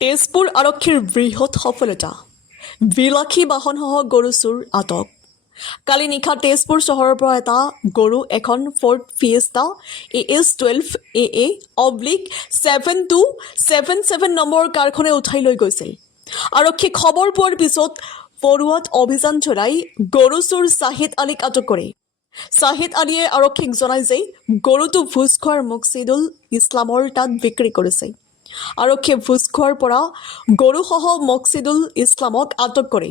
তেজপুৰ আৰক্ষীৰ বৃহৎ সফলতা বিলাসী বাহনসহ গৰু চোৰ আটক কালি নিশা তেজপুৰ চহৰৰ পৰা এটা গৰু এখন ফৰ্ড ফিয়েষ্টা AS12AA/7277 নম্বৰৰ কাৰখনে উঠাই লৈ গৈছিল। আৰক্ষীয়ে খবৰ পোৱাৰ পিছত পৰুৱাত অভিযান চলাই গৰু চোৰ শ্বাহিদ আলীক আটক কৰে। শ্বাহিদ আলীয়ে আৰক্ষীক জনায় যে গৰুটো ভোজ খোৱাৰ মকছিদুল ইছলামৰ তাত বিক্ৰী কৰিছে। আৰক্ষীয়ে ভোজ খোৱাৰ পৰা গৰুসহ মকছিদুল ইছলামক আটক কৰে।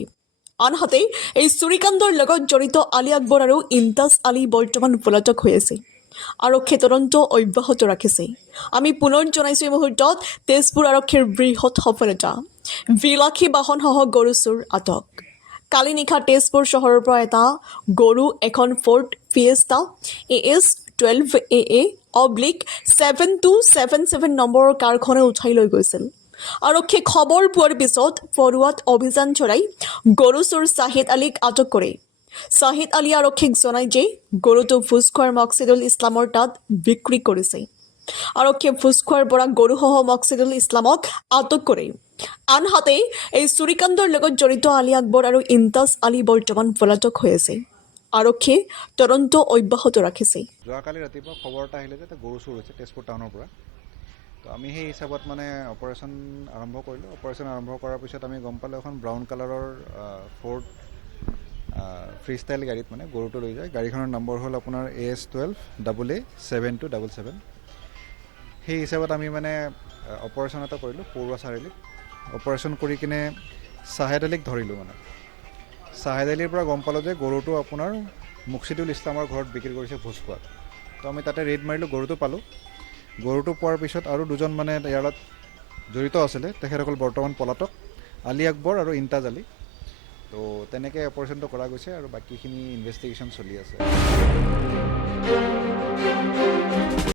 আনহাতে এই চুৰিকাণ্ডৰ লগত জড়িত আলী আকবৰ আৰু ইমতাজ আলী বৰ্তমান পলাতক হৈ আছে। আৰক্ষীয়ে তদন্ত অব্যাহত ৰাখিছে। আমি পুনৰ জনাইছো এই মুহূৰ্তত তেজপুৰ আৰক্ষীৰ বৃহৎ সফলতা বিলাসী বাহনসহ গৰু চোৰ আটক কালি নিশা তেজপুৰ চহৰৰ পৰা এটা গৰু এখন ফৰ্ড ফিয়েষ্টা AS12AA/7277 নম্বৰৰ কাৰখনে উঠাই লৈ গৈছিল। আৰক্ষীয়ে খবৰ পোৱাৰ পিছত পৰুৱাত অভিযান চলাই গৰু চোৰ শ্বাহিদ আলীক আটক কৰে। শ্বাহিদ আলীয়ে আৰক্ষীক জনায় যে গৰুটো ভোজ খোৱাৰ মকছিদুল ইছলামৰ তাত বিক্ৰী কৰিছে। আৰক্ষীয়ে ভোজ খোৱাৰ পৰা গৰুসহ মকছিদুল ইছলামক আটক কৰে। আনহাতে এই চুৰিকাণ্ডৰ লগত জড়িত আলী আকবৰ আৰু ইমতাজ আলী বৰ্তমান পলাতক হৈ আছে। আৰক্ষীয়ে তদন্ত অব্যাহত ৰাখিছে। যোৱাকালি ৰাতিপুৱা খবৰ এটা আহিলে যে এটা গৰু চুৰ হৈছে তেজপুৰ টাউনৰ পৰা। তো আমি সেই হিচাপত অপাৰেশ্যন আৰম্ভ কৰিলোঁ। অপাৰেশ্যন আৰম্ভ কৰাৰ পিছত আমি গম পালোঁ এখন ব্ৰাউন কালাৰৰ ফৰ্ড ফ্ৰী ষ্টাইল গাড়ীত গৰুটো লৈ যায়। গাড়ীখনৰ নম্বৰ হ'ল আপোনাৰ AS12AA/7277। সেই হিচাপত আমি অপাৰেশ্যন এটা কৰিলোঁ পৰুৱা চাৰিআলিত। অপাৰেশ্যন কৰি কিনে শ্বাহিদ আলীক ধৰিলোঁ। শ্বাহিদ আলীৰ পৰা গম পালোঁ যে গৰুটো আপোনাৰ মকছিদুল ইছলামৰ ঘৰত বিক্ৰী কৰিছে ভোজ খোৱাত। তো আমি তাতে ৰেড মাৰিলোঁ, গৰুটো পালোঁ। গৰুটো পোৱাৰ পিছত আৰু দুজন ইয়াৰ লগত জড়িত আছিলে, তেখেতসকল বৰ্তমান পলাতক, আলী আকবৰ আৰু ইমতাজ আলী। তো তেনেকৈ অপাৰেশ্যনটো কৰা গৈছে আৰু বাকীখিনি ইনভেষ্টিগেশ্যন চলি আছে।